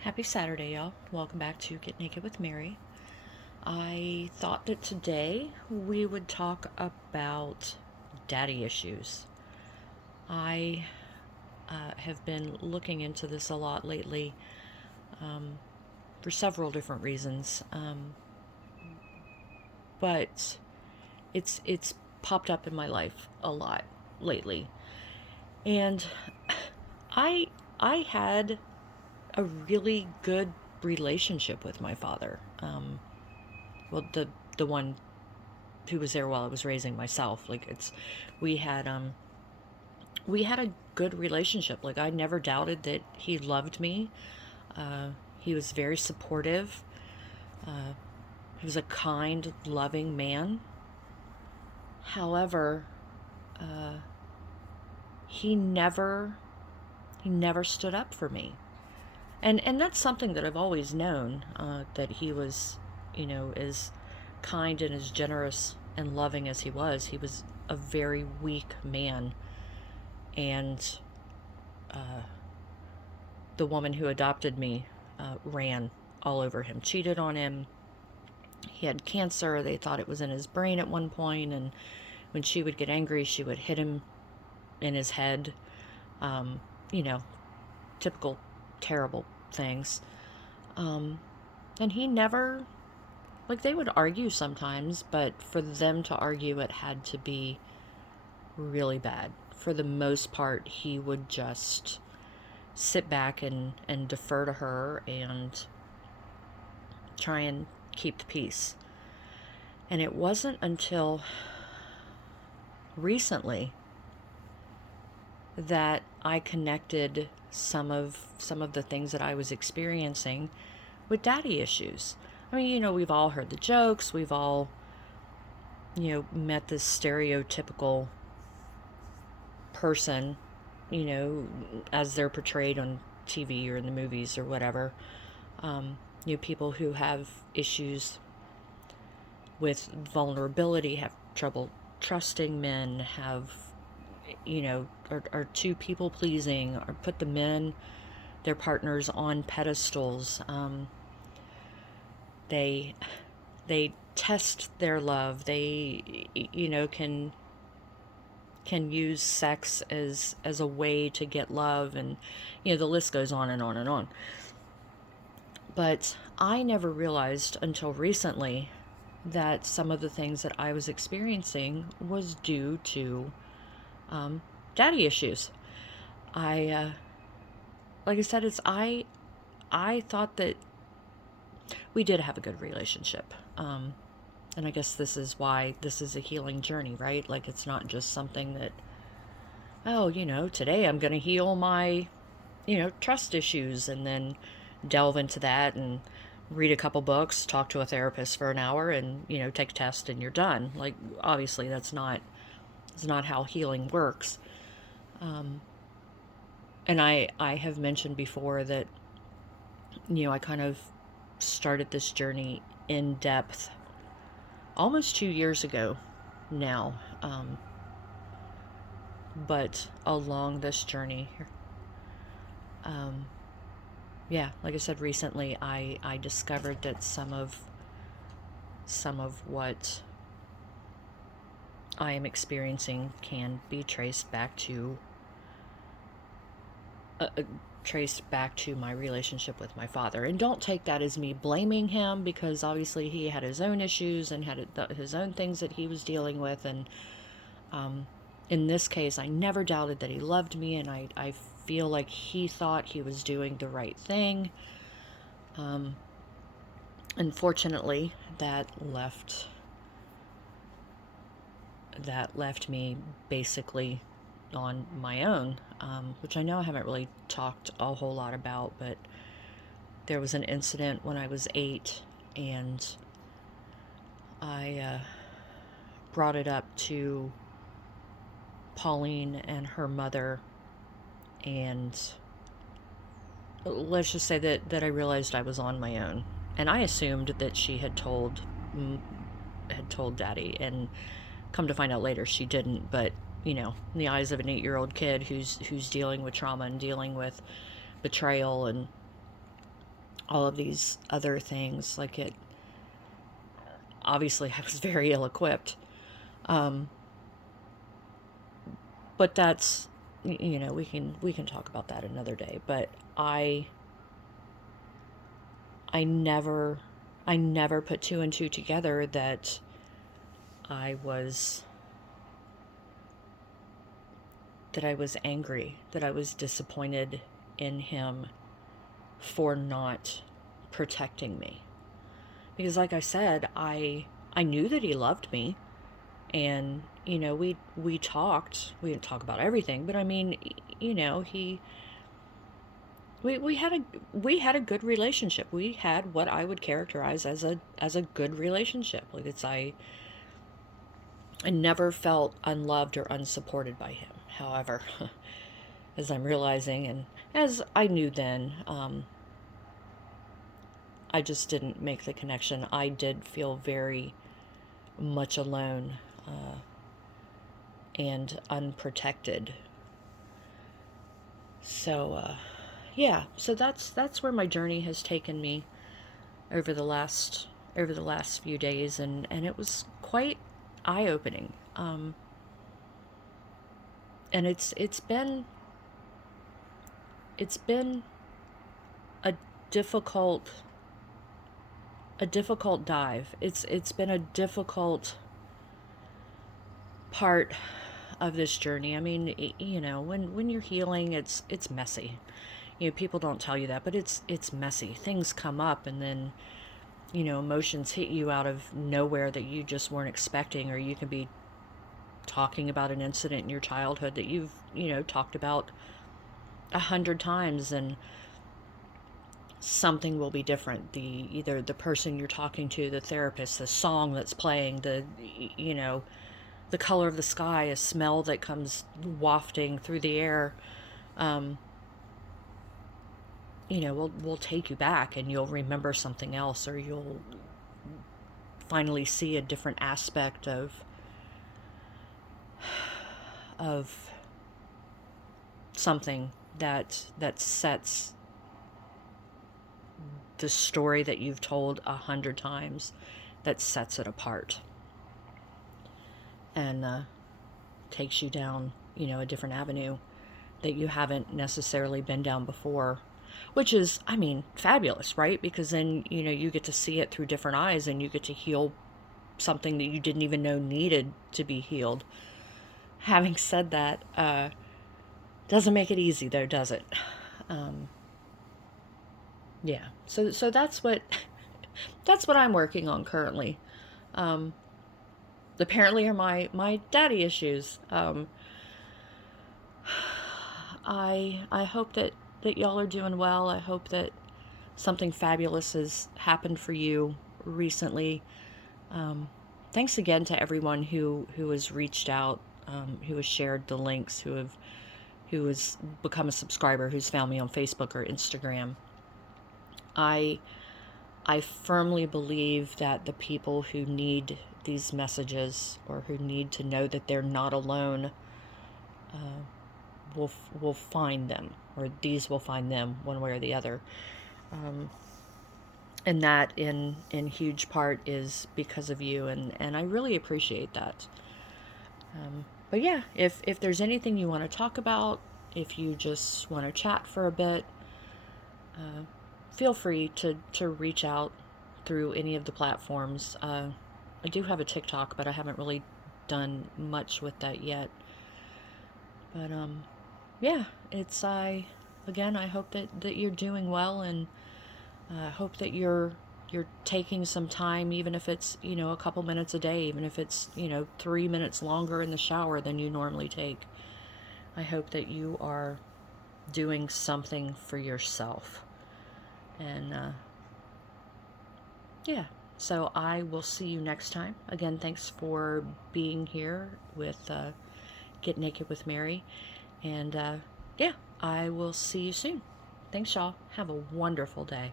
Happy Saturday, y'all. Welcome back to Get Naked with Mary. I thought that today we would talk about daddy issues. I have been looking into this a lot lately for several different reasons, but it's popped up in my life a lot lately, and I I had a really good relationship with my father. Well, the one who was there while I was raising myself. Like we had um we had a good relationship. Like I never doubted that he loved me. He was very supportive. He was a kind, loving man. However, he never he never stood up for me. And that's something that I've always known, that he was, as kind and as generous and loving as he was a very weak man. And the woman who adopted me ran all over him, cheated on him. He had cancer. They thought it was in his brain at one point, and when she would get angry, she would hit him in his head. Um, you know, typical terrible things. And he never, like, they would argue sometimes, but for them to argue, it had to be really bad. For the most part, he would just sit back and defer to her and try and keep the peace. And it wasn't until recently that I connected some of the things that I was experiencing with daddy issues. I mean, we've all heard the jokes, we've all, met this stereotypical person, as they're portrayed on TV or in the movies or whatever. People who have issues with vulnerability, have trouble trusting men, are too people pleasing, or put the men, their partners, on pedestals. They they test their love. They can use sex as a way to get love, and the list goes on and on and on. But I never realized until recently that some of the things that I was experiencing was due to daddy issues. I like I said, it's I thought that we did have a good relationship. And I guess this is why this is a healing journey, right? Like, it's not just something that, oh, today I'm going to heal my, trust issues, and then delve into that and read a couple books, talk to a therapist for an hour, and, take a test and you're done. Like, obviously, it's not how healing works. And I have mentioned before that, I kind of started this journey in depth almost 2 years ago now. But along this journey, yeah, like I said, recently I discovered that some of what I am experiencing can be uh, traced back to my relationship with my father. And don't take that as me blaming him, because obviously he had his own issues and had his own things that he was dealing with. And in this case, I never doubted that he loved me, and I feel like he thought he was doing the right thing. Unfortunately, that left me basically on my own, which I know I haven't really talked a whole lot about, but there was an incident when I was 8, and I brought it up to Pauline and her mother, and let's just say that I realized I was on my own, and I assumed that she had told Daddy, and come to find out later she didn't. But in the eyes of an 8-year-old kid who's dealing with trauma and dealing with betrayal and all of these other things. Like, it, obviously I was very ill equipped. But that's, we can talk about that another day. But I never I never put two and two together that I was that I was angry, that I was disappointed in him for not protecting me. Because like I said, I knew that he loved me, and we talked. We didn't talk about everything, but I mean, he we had a good relationship. We had what I would characterize as a good relationship. Like, I never felt unloved or unsupported by him. However, as I'm realizing, and as I knew then, I just didn't make the connection. I did feel very much alone, and unprotected. So, yeah. So that's where my journey has taken me over the last few days, and it was quite eye opening. And it's been a difficult dive. It's been a difficult part of this journey. I mean, when you're healing, it's messy. People don't tell you that, but it's messy. Things come up, and then emotions hit you out of nowhere that you just weren't expecting, or you can be talking about an incident in your childhood that you've talked about 100 times, and something will be different. Either the person you're talking to, the therapist, the song that's playing, the color of the sky, a smell that comes wafting through the air, will take you back, and you'll remember something else, or you'll finally see a different aspect of something that sets the story that you've told 100 times, that sets it apart, and takes you down a different avenue that you haven't necessarily been down before, which is, I mean, fabulous, right? Because then you get to see it through different eyes, and you get to heal something that you didn't even know needed to be healed. Having said that, doesn't make it easy though, does it? Yeah. So that's what I'm working on currently. Apparently are my daddy issues. I hope that y'all are doing well. I hope that something fabulous has happened for you recently. Thanks again to everyone who has reached out, who has shared the links, who has become a subscriber, who's found me on Facebook or Instagram. I firmly believe that the people who need these messages, or who need to know that they're not alone, will find them, or these will find them, one way or the other. And that in huge part is because of you, and I really appreciate that. But yeah, if there's anything you want to talk about, if you just want to chat for a bit, feel free to reach out through any of the platforms. I do have a TikTok, but I haven't really done much with that yet. But yeah, I hope that you're doing well, and I hope that you're taking some time, even if it's a couple minutes a day, even if it's 3 minutes longer in the shower than you normally take. I hope that you are doing something for yourself. And yeah, so I will see you next time. Again, thanks for being here with Get Naked with Mary. And yeah, I will see you soon. Thanks, y'all. Have a wonderful day.